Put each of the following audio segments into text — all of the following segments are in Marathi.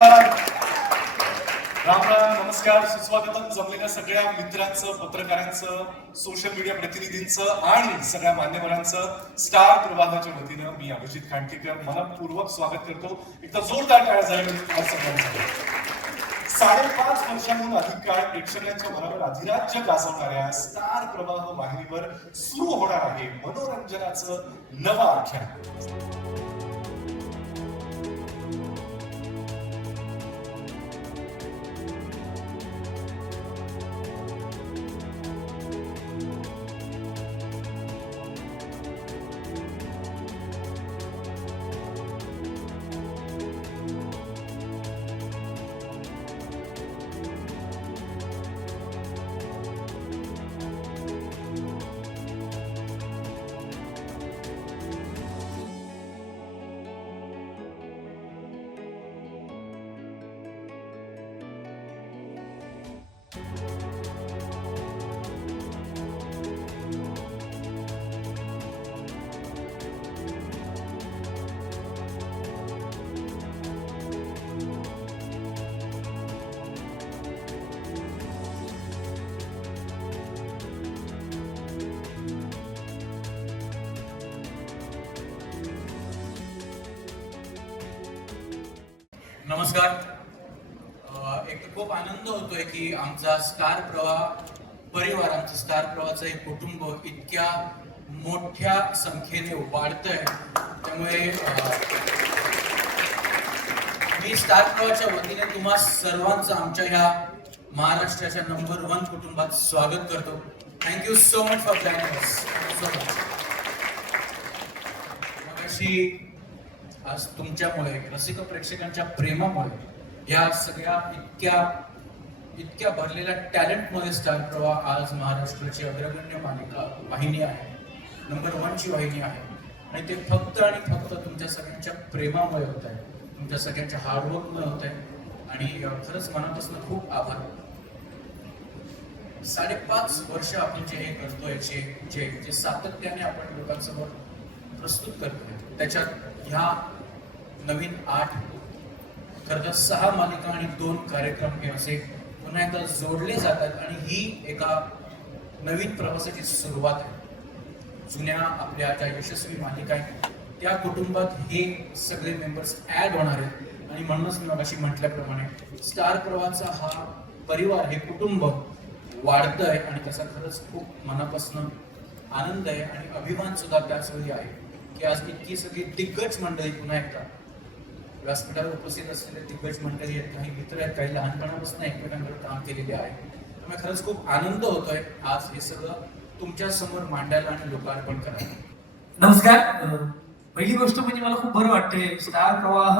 राम राम, नमस्कार, सुस्वागतम जमलेल्या सगळ्या मित्रांचं, पत्रकारांचं, सोशल मीडिया प्रतिनिधींचं आणि सगळ्या मान्यवरांचं स्टार प्रवाहाच्या वतीनं मी अभिजित खांडकेकर मनपूर्वक स्वागत करतो. एकदा जोरदार टाळ्या जाईल आज सगळ्यांसाठी. 5.5 वर्षांहून अधिक काळ प्रेक्षकांच्या मनावर अधिराज्य गाजवणाऱ्या स्टार प्रवाह वाहिनीवर सुरू होणार आहे मनोरंजनाचं नवं आख्यान. नमस्कार. एक खूप आनंद होतोय की आमचा स्टार प्रवाह परिवार, आमचं स्टार प्रवाहाचं एक कुटुंब इतक्या मोठ्या संख्येने वाढतंय. त्यामुळे मी स्टार प्रवाहाच्या वतीने तुम्हा सर्वांचं आमच्या ह्या महाराष्ट्राच्या नंबर 1 कुटुंबात स्वागत करतो. Thank you so much for planning us so much. मगाशी आज तुमच्यामुळे, रसिक प्रेक्षकांच्या प्रेमामुळे, या सगळ्या इतक्या भरलेल्या टॅलेंटमध्ये स्टार प्रवाह आज महाराष्ट्राची अग्रगण्य मालिका वाहिनी आहे, नंबर 1 ची वाहिनी आहे. आणि ते फक्त आणि फक्त तुमच्या सगळ्यांच्या प्रेमामुळे होत आहे, तुमच्या सगळ्यांच्या हार्डवर्कमुळे होत आहे. आणि खरंच मनापासून खूप आभार. 5.5 वर्ष आपण जे हे करतोय, जे सातत्याने आपण लोकांसमोर प्रस्तुत करतोय, त्याच्यात ह्या नवीन 8 खरं तर 6 मालिका आणि 2 कार्यक्रम हे असे पुन्हा एकदा जोडले जातात. आणि ही एका नवीन प्रवासाची सुरुवात आहे. जुन्या आपल्या ज्या यशस्वी मालिका आहेत त्या कुटुंबात हे सगळे मेंबर्स ऍड होणार आहेत. आणि म्हणूनच मी मगाशी म्हटल्याप्रमाणे स्टार प्रवाहाचा हा परिवार, हे कुटुंब वाढतंय आणि त्याचा खरंच खूप मनापासून आनंद आहे. आणि अभिमान सुद्धा त्याच वेळी आहे की आज इतकी सगळी दिग्गज मंडळी पुन्हा एकदा व्यासपीठावर उपस्थित असलेले दिग्गज मंडळी आहेत, काही मित्र आहेत, काही लहानपणापासून एकमेकांबरोबर काम केलेले आहे. त्यामुळे खरंच खूप आनंद होतोय आज हे सगळं तुमच्या समोर मांडायला आणि लोकार्पण करायला. नमस्कार. पहिली गोष्ट म्हणजे मला खूप बरं वाटतंय, स्टार प्रवाह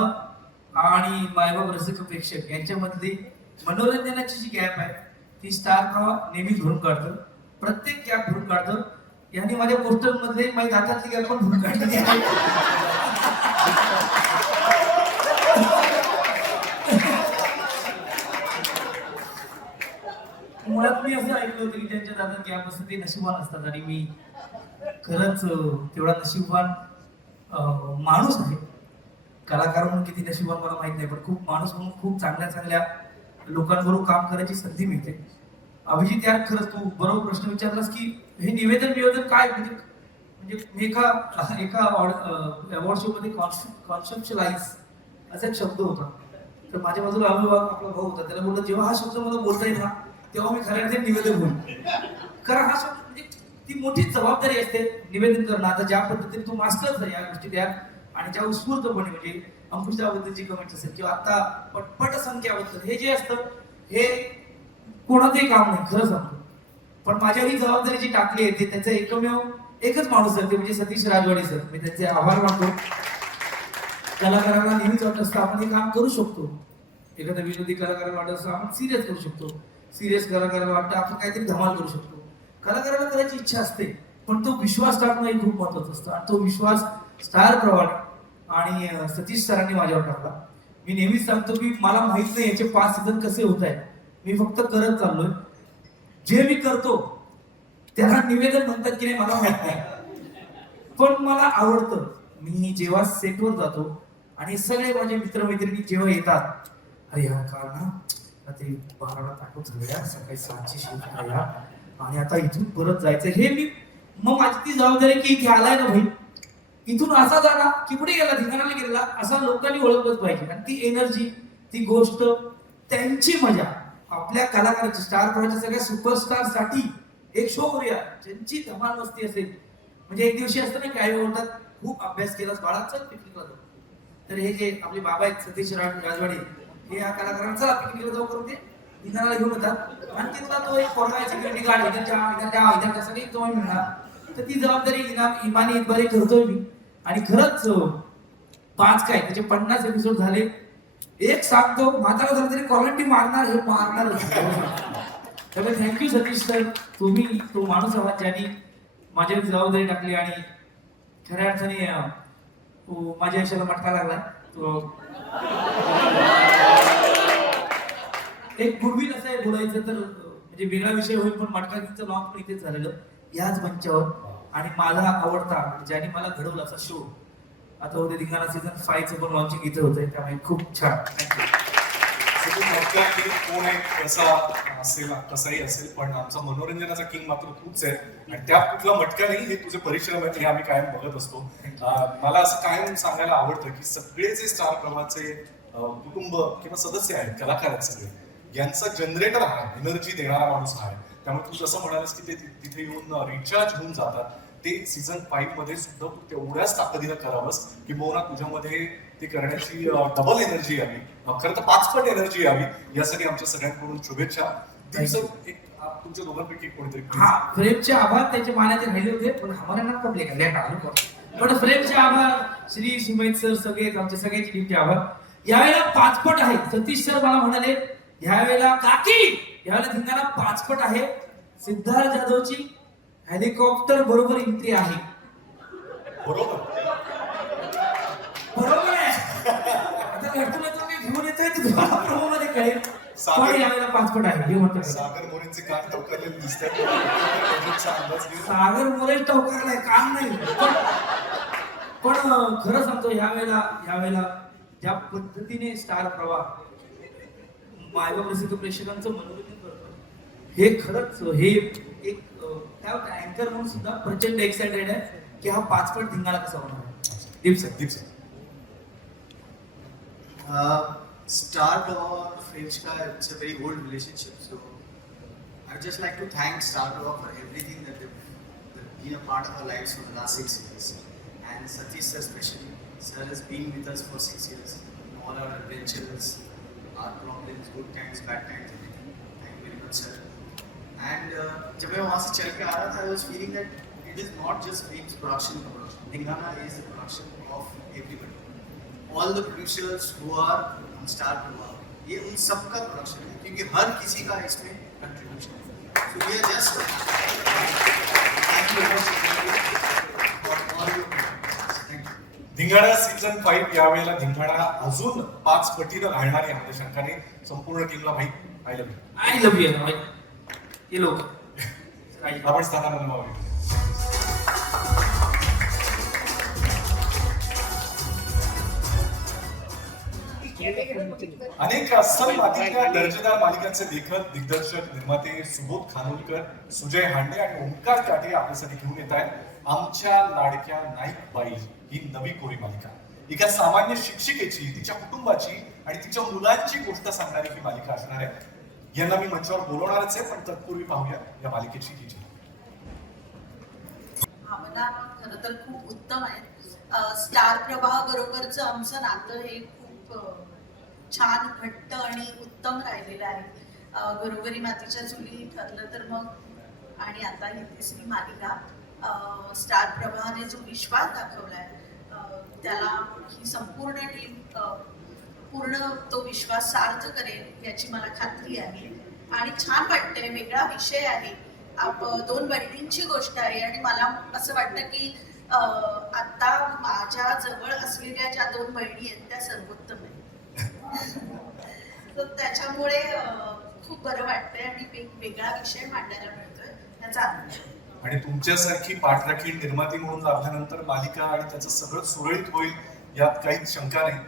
आणि मायबाप रसिक प्रेक्षक यांच्यामधली मनोरंजनाची जी गॅप आहे ती स्टार प्रवाह नेहमीच भरून काढतं. प्रत्येक गॅप भरून काढतं. यांनी माझ्या पोस्टर मधले माझ्या दातातली गॅप पण भरून काढली आहे. मुळात मी असं ऐकलं होतं की ज्यांच्या दातात गॅप असतात ते नशिबान असतात. आणि मी खरंच तेवढा नशीबवान माणूस आहे. कलाकार म्हणून किती नशीबवान मला माहित नाही, पण खूप माणूस म्हणून खूप चांगल्या लोकांबरोबर काम करायची संधी मिळते. अभिजित, यार खरंच तू बरोबर प्रश्न विचारलास की हे निवेदन काय म्हणजे एका अवॉर्ड शो मध्ये कॉन्सेप्शलाइज असा एक शब्द होता. तर माझ्या बाजूला अभिभावक आपला भाऊ होता, त्याला बोललं जेव्हा हा शब्द मला बोलता येईल ना तेव्हा मी खऱ्या अर्थाने निवेदन होईल. कारण हा शब्द म्हणजे ती मोठी जबाबदारी असते निवेदन करणं. आता ज्या पद्धतीने तू मास्टर्स आहे या गोष्टी द्या आणि ज्या उत्स्फूर्तपणे म्हणजे अंकुशदाबद्दलची कमेंट असेल किंवा आता पट संख्याबद्दल हे जे असतं हे कोणाचंही काम नाही, खरं सांगतो. पण माझ्यावर ही जबाबदारी जी टाकली आहे ते त्याचा एकच माणूस आहे, ते म्हणजे सतीश राजवाडे सर. मी त्यांचे आभार मानतो. कलाकारांना नेहमीच वाटत असतं आपण हे काम करू शकतो. एखाद्या विनोदी कलाकाराला वाटत असतं आपण सिरियस करू शकतो, सिरियस कलाकाराला वाटतं आपण काहीतरी धमाल करू शकतो. कलाकाराला करायची इच्छा असते, पण तो विश्वास टाकणं हे खूप महत्वाचं असतं. आणि तो विश्वास स्टार प्रवाह आणि सतीश सरांनी माझ्यावर टाकला. मी नेहमीच सांगतो की मला माहित नाही याचे 5 सीझन कसे होत आहेत, मी फक्त करत चाललोय. जे मी करतो त्याला निवेदन म्हणतात की नाही मला माहित नाही, पण मला आवडतं. मी जेव्हा सेटवर जातो आणि सगळे माझे मित्रमैत्रिणी जेव्हा येतात अरे यार काल ना रात्री 12ला ताकद झालं यार, सकाळी 7ची शिफ्ट आहे यार, आणि आता इथून परत जायचं हे मी, मग माझी ती जबाबदारी की इथे आलाय ना भाई, इथून असा झाला की कुठे गेला, ठिकाणाला गेला असा लोकांनी ओळखलंच पाहिजे. आणि ती एनर्जी, ती गोष्ट, त्यांची मजा, आपल्या कलाकाराची, स्टार प्रवाहाच्या सगळ्या सुपरस्टार साठी एक शो करूया ज्यांची धमाल मस्ती असेल. म्हणजे एक दिवशी असतं ना, काही बोलतात खूप अभ्यास केलास बाळा, चल पिकनिकला जाऊ. तर हे जे आपले बाबा आहेत सतीश राजवाडे, हे या कलाकारांना चला पिकनिकला जाऊ करून ते दिनाला घेऊन येतात. आणि तिथला तो एक पोरगा सिक्युरिटी गार्ड, इथं सगळे जवळ मिळणार. तर ती जबाबदारी इमानी इतबारी करतोय मी. आणि खरंच 5 काय त्याचे 50 एपिसोड झाले. एक सांगतो, म्हातारा झालं तरी कॉमेंटी मारणार, हे मारणार. त्यामुळे थँक्यू सतीश सर, तुम्ही तो माणूस आहात ज्यांनी माझ्यावर जबाबदारी टाकली आणि खऱ्या अर्थाने माझ्या आयुष्याला मटका लागला. तो एक गुडविल असं आहे बोलायचं तर, म्हणजे वेगळा विषय होईल पण मटकाचं लॉन्ग पण इथेच झालेलं याच मंचावर. आणि माझा आवडता, ज्याने मला घडवलं असा शो, आता उद्या धिंगाणा सीझन 5 पण लॉन्चिंग इथे होतंय, त्यामुळे खूप छान. सगळं म्हटलं की कोण आहे कसा असेल कसाही असेल, पण आमचा मनोरंजनाचा किंग मात्र तूच आहे. आणि त्यात कुठला मटका नाही, हे तुझे परिश्रम आहेत, हे आम्ही कायम बघत असतो. मला असं कायम सांगायला आवडतं की सगळे जे स्टार प्रवाहाचे कुटुंब किंवा सदस्य आहेत, कलाकार आहेत सगळे, यांचा जनरेटर हा एनर्जी देणारा माणूस हा आहे. त्यामुळे तू जसं म्हणालास की ते तिथे येऊन रिचार्ज होऊन जातात, ते सीझन 5 मध्ये सुद्धा तू तेवढ्याच ताकदीनं करावंस की मोना तुझ्यामध्ये ते करण्याची डबल एनर्जी यावी, खरं तर 5 पट एनर्जी यावी, यासाठी आमच्या सगळ्यांकडून शुभेच्छा. एक तुमच्या दोघांपैकी कोणीतरी हा, फ्रेमचे आभार, त्याचे मानाचे राहिले होते पण आम्हाला ना कपले का, पण फ्रेमचे आभार, श्री सुमित सर, सगळे आमच्या सगळ्यांची टीमचे आभार. यावेळेला 5 पट आहे. सतीश सर मला म्हणाले यावेळेला काकी, यावेळेला धिंगाणा 5 पट आहे. सिद्धार्थ जाधवची हेलिकॉप्टर बरोबर एंट्री आहे. बरोबर बरोबर आहे. आता घडतो नाही तर मी घेऊन येतोय, ते तुम्हाला प्रमो मध्ये कळेल. पण यावेळेला 5 पट आहे हे म्हणतो. सागर मोरेंचे कान टवकारलेले दिसतात, अंदाज घेऊन. सागर मोरे टवकारलाय, काम नाही. पण खरं सांगतो, यावेळेला ज्या पद्धतीने स्टार प्रवाह मायवा प्रसिद्ध प्रेक्षकांचं मनोरंजन करतो, हे खरंच हे एक काय अँकर म्हणून सुद्धा प्रचंड एक्साइटेड आहे की हा 5 पट धिंगाणा कसा होणार आहे. दीप सर. Star Prawaha और French का it's a very old relationship. So I'd just like to thank Star Prawaha for everything that they've been a part of our lives for the last 6 years. And Satish sir especially. Sir has been with us for 6 years. All our adventures, our problems, good times, bad times, everything. Thank you very much, sir. And जब मैं वहाँ से चल के आ रहा था, I was feeling that it is not just Flame's production. Dhingana is the production of everybody. All the producers who are on Star Prawaha, ये उन सबका प्रोडक्शन है, क्योंकि हर किसी का इसमें कंट्रीब्यूशन है. So we are just thank you very much for all your productions. Thank you. धिंगाणा सीझन 5 यावेळेला धिंगाणा अजून 5 पटीनं घालणार आहे यामध्ये शंका नाही. संपूर्ण टीमला भाई I love you. I love you. हे लोक आपण स्थानाला व्हावे. अनेक मालिका, दर्जेदार मालिकांचे लेखक, दिग्दर्शक, निर्माते सुबोध खानोलकर, सुजय हांडे आणि ओंकार काटे आपल्यासाठी घेऊन येत आहेत आमच्या लाडक्या नाईक बाई ही नवी कोरी मालिका. एका सामान्य शिक्षिकेची, तिच्या कुटुंबाची आणि तिच्या मुलांची गोष्ट सांगणारी ही मालिका असणार आहे. यांना मी मंचावर बोलवणारच आहे, पण तत्पूर्वी पाहूया या मालिकेची ही जी भावना खरं तर खूप उत्तम आहे. स्टार प्रवाह बरोबरचं आमचं नातं हे खूप छान, घट्ट आणि उत्तम राहिलेलं आहे. घरोघरी मातीच्या चुली ठरलं तर मग, आणि आता ही 3री मालिका. स्टार प्रवाहाने जो विश्वास दाखवलाय त्याला ही संपूर्ण टीम पूर्ण तो विश्वास सार्थ करेल याची मला खात्री आहे. आणि छान वाटतंय, वेगळा विषय आहे, 2 बहिणींची गोष्ट आहे. आणि मला असं वाटतं की आता माझ्या जवळ असलेल्या ज्या 2 बहिणी आहेत त्या सर्वोत्तम आहेत. तर त्याच्यामुळे खूप बरं वाटतंय आणि वेगळा विषय मांडायला मिळतोय त्याचा आनंद. आणि तुमच्यासारखी पाठराखीण निर्माती म्हणून लाभल्यानंतर मालिका आणि त्याचं सगळं सुरळीत होईल यात काहीच शंका नाही.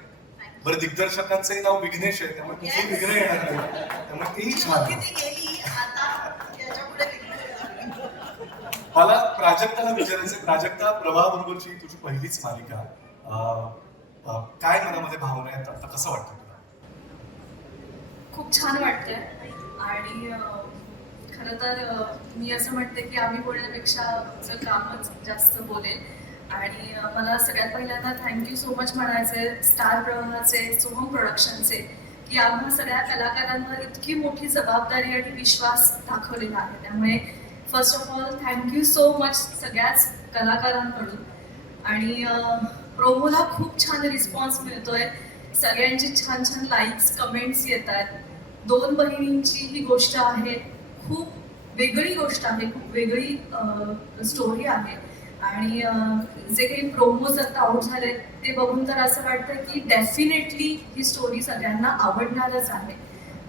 बरं, दिग्दर्शकांचंही नाव विघ्नेश आहे, त्यामुळे कुठेही विघ्न येणार नाही, त्यामुळे तेही जी छान होती आहे. ती गेली, आता याच्यापुढे निघाली. मला प्राजक्ताला विचारायचं, प्राजक्ता, प्रवाहाबरोबरची तुझी पहिलीच मालिका, काय मनामध्ये भावना आहेत, आता कसं वाटतं तुला? खूप छान वाटतंय आणि खरं तर मी असं म्हणते की आम्ही बोलण्यापेक्षा आमचं कामच जास्त बोलेल आणि मला सगळ्यात पहिल्यांदा थँक्यू सो मच म्हणायचे स्टार प्रवाहाचे, सोहम प्रोडक्शनचे, की आम्हा सगळ्या कलाकारांवर इतकी मोठी जबाबदारी आणि विश्वास दाखवलेला आहे. त्यामुळे first of all thank you so much सगळ्याच कलाकारांकडून. आणि प्रोमोला खूप छान रिस्पॉन्स मिळतोय, सगळ्यांची छान छान लाईक्स कमेंट्स येत आहेत. 2 बहिणींची ही गोष्ट आहे, खूप वेगळी गोष्ट आहे, खूप वेगळी स्टोरी आहे आणि जे काही प्रोमोज आता आउट झाले ते बघून तर असं वाटतं की डेफिनेटली ही स्टोरी सगळ्यांना आवडणारच आहे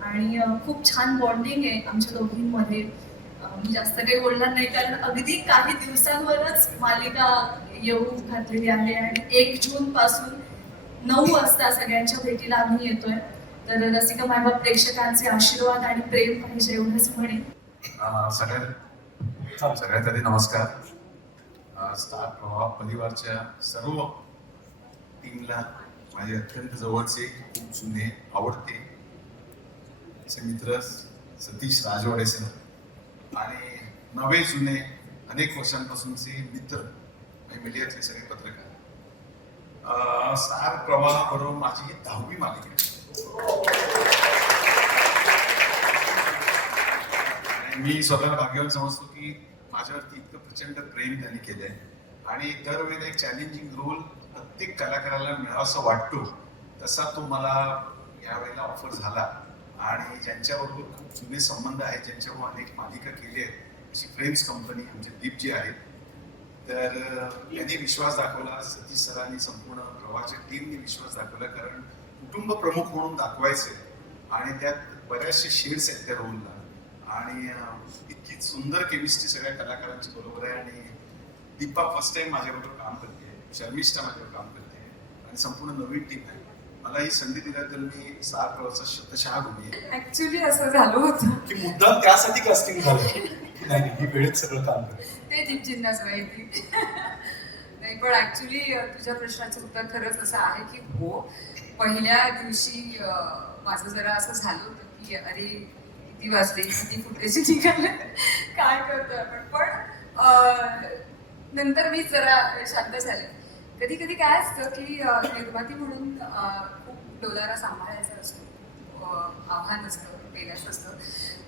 आणि खूप छान बॉन्डिंग आहे आमच्या दोघींमध्ये. मी जास्त काही बोलणार नाही कारण अगदी काही दिवसांवरच मालिका येऊ घातलेली आहे आणि 1 जून पासून 9 वाजता सगळ्यांच्या भेटीला आम्ही येतोय. तर रसिका मायबाप प्रेक्षकांचे आशीर्वाद आणि प्रेम पाहिजे एवढंच म्हणेन. सगळ्यात आधी नमस्कार. स्टार प्रवाह परिवारच्या सर्व टीमला माझे अत्यंत जवळचे, खूप जुने, आवडते असे मित्र सतीश राजवाडे सर आणि नवे जुने अनेक वर्षांपासूनचे मित्र आणि मीडियातले सगळे पत्रकार. स्टार प्रवाह बरोबर माझी ही 10वी मालिका आहे. आणि मी स्वतःला भाग्यवान समजतो की माझ्यावरती इतकं प्रचंड प्रेम त्यांनी केलंय आणि दरवेळेला एक चॅलेंजिंग रोल प्रत्येक कलाकाराला मिळावा असं वाटतो, तसा तो मला यावेळेला ऑफर झाला. आणि ज्यांच्याबरोबर खूप जुने संबंध आहेत, ज्यांच्याबरोबर अनेक मालिका केली आहेत, अशी फ्रेम्स कंपनी आमचे दीपजी आहेत, तर त्यांनी विश्वास दाखवला. सतीश सरांनी, संपूर्ण प्रवाहाच्या टीमने विश्वास दाखवला, कारण कुटुंब प्रमुख म्हणून दाखवायचे आणि त्यात बऱ्याचशे शेड्स आहेत त्या रोलला आणि इतकी सुंदर केमिस्ट्री सगळ्या कलाकारांची बरोबर आहे. आणि दीपा फर्स्ट टाइम माझ्याबरोबर काम करते, शर्मिष्ठा माझ्याबरोबर काम करते आणि संपूर्ण नवीन टीम आहे. मला ही संधी दिल्याबद्दल मी स्टार प्रवाहाचा शतशः ऋणी आहे. ऍक्च्युली असं झालं होतं की मुद्दाम त्यासाठी कास्टिंग झालं की नाही, ही वेळेत सगळं काम करते. ते दीपजींनाच माहिती. नाही पण ऍक्च्युली तुझ्या प्रश्नाचं उत्तर खरंच असं आहे की हो, पहिल्या दिवशी माझं जरा असं झालं होतं की अरे किती वाजले, किती फुटेज निघाले, काय करतोय आपण. पण नंतर मी जरा शांत झाले. कधी कधी काय असतं की निर्माती म्हणून खूप डोलारा सांभाळायचा असतो, आव्हान असतं, पेलायचं असतं.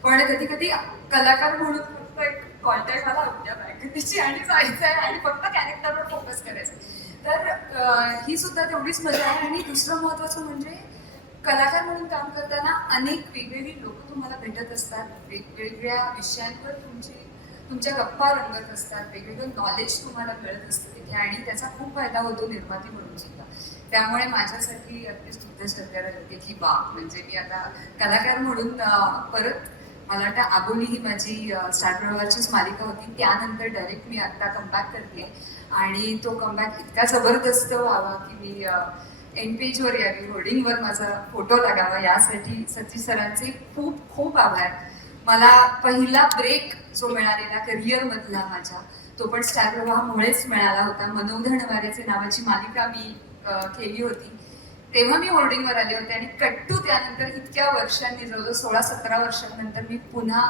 पण कधी कधी कलाकार म्हणून फक्त एक कॉन्टॅक्ट मला उद्या बॅगेची आणि जायचं आहे आणि फक्त कॅरेक्टरवर फोकस करायचं. तर ही सुद्धा तेवढीच मजा आहे. आणि दुसरं महत्त्वाचं म्हणजे कलाकार म्हणून काम करताना अनेक वेगवेगळी लोक तुम्हाला भेटत असतात, वेगवेगळ्या विषयांवर तुमच्या गप्पा रंगत असतात, वेगवेगळं नॉलेज तुम्हाला मिळत असतं तिथे आणि त्याचा खूप फायदा होतो निर्माती म्हणून सुद्धा. त्यामुळे माझ्यासाठी अगदी स्तुत्य शर्करा होते की बा, म्हणजे मी आता कलाकार म्हणून परत, मला वाटतं आबोली ही माझी स्टार प्रवाहाचीच मालिका होती, त्यानंतर डायरेक्ट मी आता कमबॅक करते आणि तो कमबॅक इतका जबरदस्त व्हावा की मी एंड पेजवर यावी, होर्डिंगवर माझा फोटो लागावा, यासाठी सतीश सरांचे खूप खूप आभार. मला पहिला ब्रेक जो मिळालेला करिअरमधला माझ्या, तो पण स्टार प्रवाहामुळेच मिळाला होता. मनोधनवारेचे नावाची मालिका मी केली होती, तेव्हा मी होर्डिंगवर आले होते आणि कट्टू त्यानंतर इतक्या वर्षांनी, जवळजवळ 16-17 वर्षांनंतर मी पुन्हा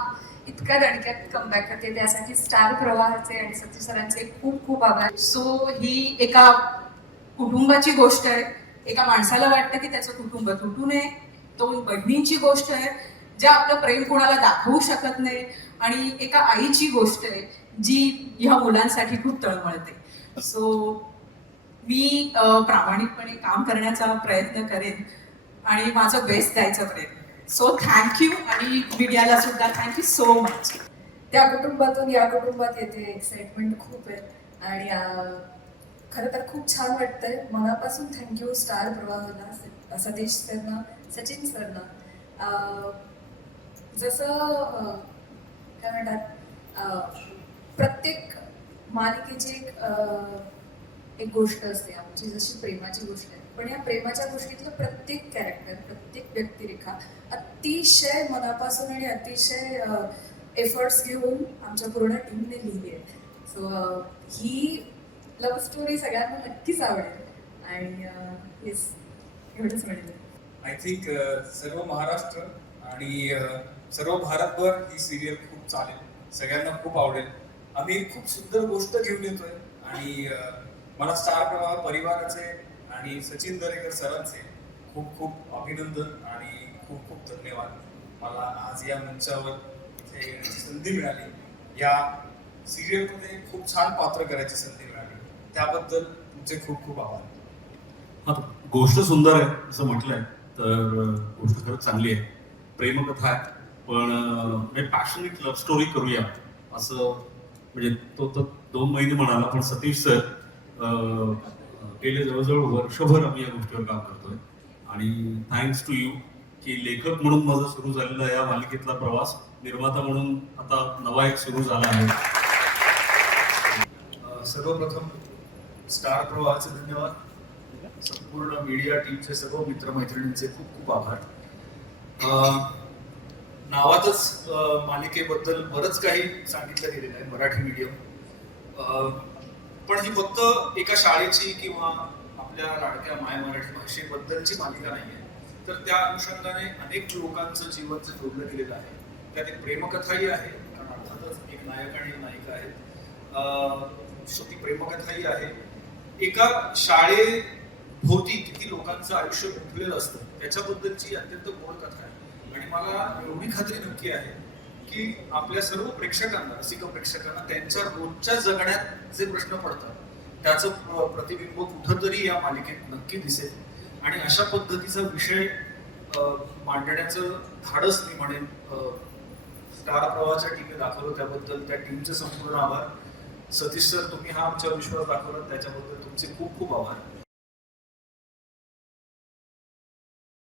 इतक्या दणक्यात कमबॅक करते. त्यासाठी स्टार प्रवाहाचे आणि सतीश सरांचे खूप खूप आभार. सो ही एका कुटुंबाची गोष्ट आहे. एका माणसाला वाटतं की त्याचं कुटुंब तुटू नये. 2 बहिणींची गोष्ट आहे ज्या आपलं प्रेम कोणाला दाखवू शकत नाही आणि एका आईची गोष्ट आहे जी ह्या मुलांसाठी खूप तळमळते. सो मी प्रामाणिकपणे काम करण्याचा प्रयत्न करेन आणि माझं बेस्ट द्यायचा प्रयत्न. सो थँक्यू आणि मीडियाला सुद्धा थँक्यू सो मच. त्या कुटुंबातून या कुटुंबात येते, एक्साइटमेंट खूप आहे आणि खरं तर खूप छान वाटतंय. मनापासून थँक्यू स्टार प्रवाहाला, सतीश सरना, सचिन सरना. जसं काय म्हणतात, प्रत्येक मालिकेची एक गोष्ट असते, आमची जशी प्रेमाची गोष्ट आहे, पण पण या प्रेमाच्या गोष्टीतलं प्रत्येक कॅरेक्टर, प्रत्येक व्यक्तिरेखा अतिशय मनापासून आणि अतिशय एफर्ट्स घेऊन आमच्या पूर्ण टीमने लिहिली आहे. सो ही लव्ह स्टोरी सगळ्यांना नक्कीच आवडेल आणि येस, एवढंच म्हणेल. आय थिंक सर्व महाराष्ट्र आणि सर्व भारतभर ही सिरियल खूप चालेल, सगळ्यांना खूप आवडेल. आम्ही खूप सुंदर गोष्ट घेऊन येतोय आणि मला स्टार प्रवाह परिवाराचे आणि सचिन दरेकर सरांचे खूप खूप अभिनंदन आणि खूप खूप धन्यवाद. मला आज या मंचावर इथे येण्याची संधी मिळाली, या सिरियलमध्ये खूप छान पात्र करायची संधी मिळाली, त्याबद्दल तुमचे खूप खूप आभार. हा, गोष्ट सुंदर आहे असं म्हटलंय तर गोष्ट खरंच चांगली आहे. प्रेमकथा आहे पण पॅशनेट लव्ह स्टोरी करूया असं म्हणजे तो 2 महिने म्हणाला पण सतीश सर गेले जवळजवळ वर्षभर आम्ही या गोष्टीवर काम करतोय आणि थँक्स टू यू की लेखक म्हणून माझा सुरू झालेला या मालिकेतला प्रवास निर्माता म्हणून आता नवा एक सुरू झाला आहे. सर्वप्रथम स्टार प्रवाहाचे धन्यवाद, संपूर्ण मीडिया टीमचे सर्व मित्रमैत्रिणींचे खूप खूप आभार. नावातच मालिकेबद्दल बरंच काही सांगितलं गेलेलं आहे, मराठी मीडियम. पण ही फक्त एका शाळेची किंवा आपल्या लाडक्या माय मराठी भाषेबद्दलची मालिका नाही आहे, तर त्या अनुषंगाने अनेक लोकांचं जीवन जे जोडलं गेलेलं आहे. त्यात एक प्रेमकथाही आहे, कारण अर्थातच एक नायक आणि एक नायिका आहेत. सो ती प्रेमकथाही आहे. एका शाळेभोवती किती लोकांचं आयुष्य गुंतलेलं असतं त्याच्याबद्दलची अत्यंत गोड कथा आहे. आणि मला एवढी खात्री नक्की आहे की आपल्या सर्व प्रेक्षकांना, रसिक प्रेक्षकांना त्यांच्या रोजच्या जगण्यात जे प्रश्न पडतात त्याचं प्रतिबिंब कुठंतरी या मालिकेत नक्की दिसेल. आणि अशा पद्धतीचा विषय मांडण्याचं धाडस मी म्हणेन स्टार प्रवाहाच्या टीमने दाखवलं, त्याबद्दल त्या टीमचे संपूर्ण आभार. सतीश सर, तुम्ही हा आमच्यावर विश्वास दाखवला त्याच्याबद्दल तुमचे खूप खूप आभार.